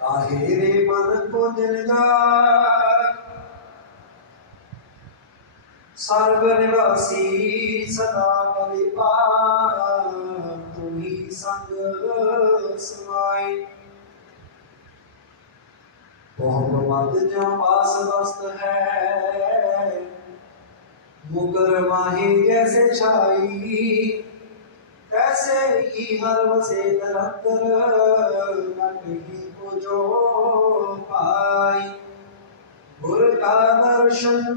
طاہر من کو دلدار سرگ نواسی صدا کلی پار تو ہی سنگ سمائی قوم مد جو پاس بست ہے مگر ماہی جیسے چھائی ਤੈਸੇ ਹੀ ਹਰ ਵਸੇ ਨਿਰੰਤਰ ਨਟਹੀ ਕੋ ਜੋ ਪਾਈ ਗੁਰ ਕਾ ਦਰਸ਼ਨ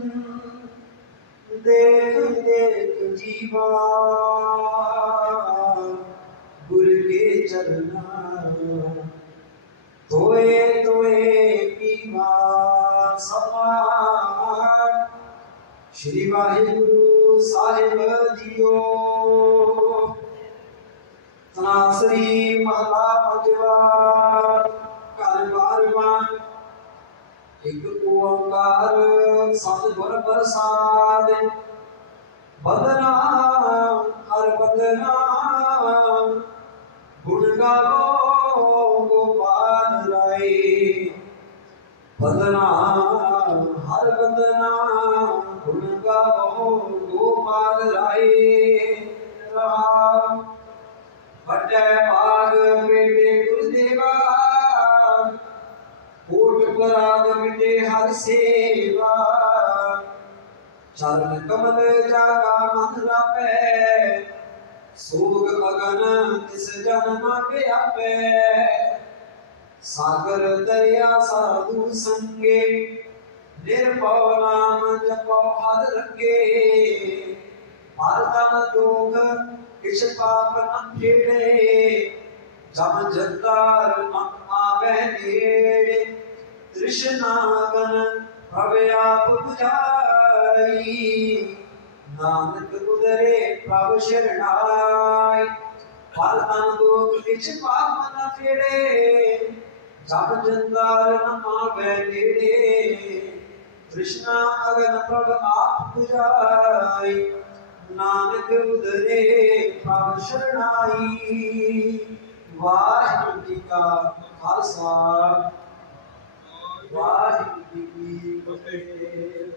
ਦੇਖ ਦੇਖ ਜੀਵਾ ਗੁਰ ਕੇ ਚਰਨਾ ਤੋਏ ਤੋਏ ਪੀਵਾ ਸਮਾਨ ਸ਼੍ਰੀ ਵਾਹਿਗੁਰੂ ਸਾਹਿਬ ਜੀਓ ਤਨਾਸਰੀ ਮਹਲਾ ਪੰਜਵਾ ਘਰ ਬਾਰਵਾਂ ਇੱਕ ਓੰਕਾਰ ਸਤਿਗੁਰ ਪ੍ਰਸਾਦ। ਬੰਦਨਾ ਹਰ ਬਦਨਾਮ, ਗੁਣ ਗਾਵੋ ਗੋਪਾਲ ਰਾਏ। ਬਦਨਾਮ, ਹਰ ਬੰਦਨਾ ਗੁਣ ਗਾਵੋ ਗੋਪਾਲ ਰਾਏ। ਰਾਮ। ਵੱਡੇ ਭਾਗ ਪੇਟੇ ਗੁਰਦੇਵਾ। ਕੋਟ ਪਰਾਗ ਮਿਟੇ ਹਰ ਸੇਵਾ। ਚਰਨ ਕਮਲ ਜਾਗਾ ਮਨ ਰਾਪੈ ਸੋਗ ਅਗਨ ਤਿਸ ਜਨ ਪਿਆਪੈ ਸਾਗਰ ਦਰਿਆ ਸਾਧੂ ਸੰਗੇ। ਨਿਰਭਉ ਨਾਮ ਜਪੋ ਹਰ ਰੰਗੇ। ਹਰ ਤਨ ਦੋਖ ਕਿਛ ਪਾਪ ਨ ਖੇੜੇ ਜਮ ਜੰਦਾਰ ਆਵੇ ਨੇੜੇ ਤ੍ਰਿਸ਼ਨਾਗਨ ਪ੍ਰਭ ਆਪ 부ਝਾਈ ਨਾਨਕ ਉਦਰੇ ਪ੍ਰਭ ਸ਼ਰਣਾਈ ਹਰ ਤਨ ਦੋਖ ਕਿਛ ਪਾਪ ਨ ਖੇੜੇ ਜਮ ਜੰਦਾਰ ਨ ਆਵੇ ਨੇੜੇ ਤ੍ਰਿਸ਼ਨਾ ਅਗਨ ਪ੍ਰਭ ਆਪ 부ਝਾਈ ਨਾਨਕ ਉਦਰੇ ਪ੍ਰਭ ਸ਼ਰਣਾਈ। ਵਾਹਿਗੁਰੂ ਜੀ ਕਾ ਖਾਲਸਾ। ਵਾਹਿਗੁਰੂ ਜੀ ਕੀ ਫਤਿਹ।